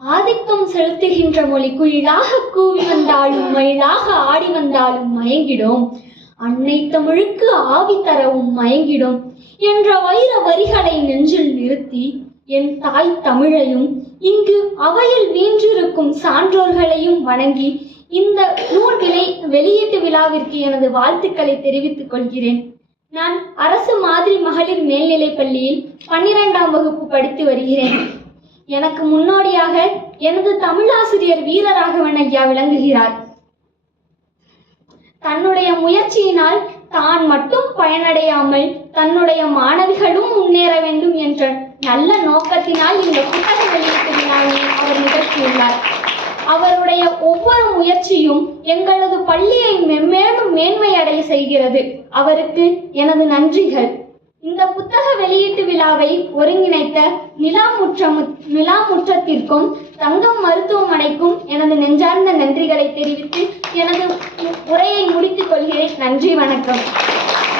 ஆதிக்கம் செலுத்துகின்ற மொழி குயிலாக கூவி வந்தாலும் மயிலாக ஆடி வந்தாலும் மயங்கிடும். அன்னை தமிழுக்கு ஆவி தரவும் மயங்கிடும் என்ற வைர வரிகளை நெஞ்சில் நிறுத்தி என் தாய் தமிழையும் இங்கு அவையில் வீற்றிருக்கும் சான்றோர்களையும் வணங்கி இந்த நூல் வெளியீட்டு விழாவிற்கு எனது வாழ்த்துக்களை தெரிவித்துக் கொள்கிறேன். நான் அரசு மாதிரி மகளிர் மேல்நிலைப் பள்ளியில் 12ஆம் வகுப்பு படித்து வருகிறேன். எனக்கு முன்னோடியாக எனது தமிழாசிரியர் வீரராகவன் ஐயா விளங்குகிறார். தன்னுடைய முயற்சியினால் தான் மட்டும் பயனடையாமல் தன்னுடைய மாணவிகளும் முன்னேற வேண்டும் என்ற நல்ல நோக்கத்தினால் இந்த புத்தக வெளியீட்டு விழாவை அவர் நிகழ்த்தியுள்ளார். அவருடைய ஒவ்வொரு முயற்சியும் எங்களது பள்ளியை மென்மேலும் மேன்மையடைய செய்கிறது. அவருக்கு எனது நன்றிகள். இந்த புத்தக வெளியீட்டு விழாவை ஒருங்கிணைத்த நிலா முற்றத்திற்கும் தங்கம் மருத்துவமனைக்கும் எனது நெஞ்சார்ந்த நன்றிகளை தெரிவித்து எனது உரையை முடித்துக் கொள்கிறேன். நன்றி, வணக்கம்.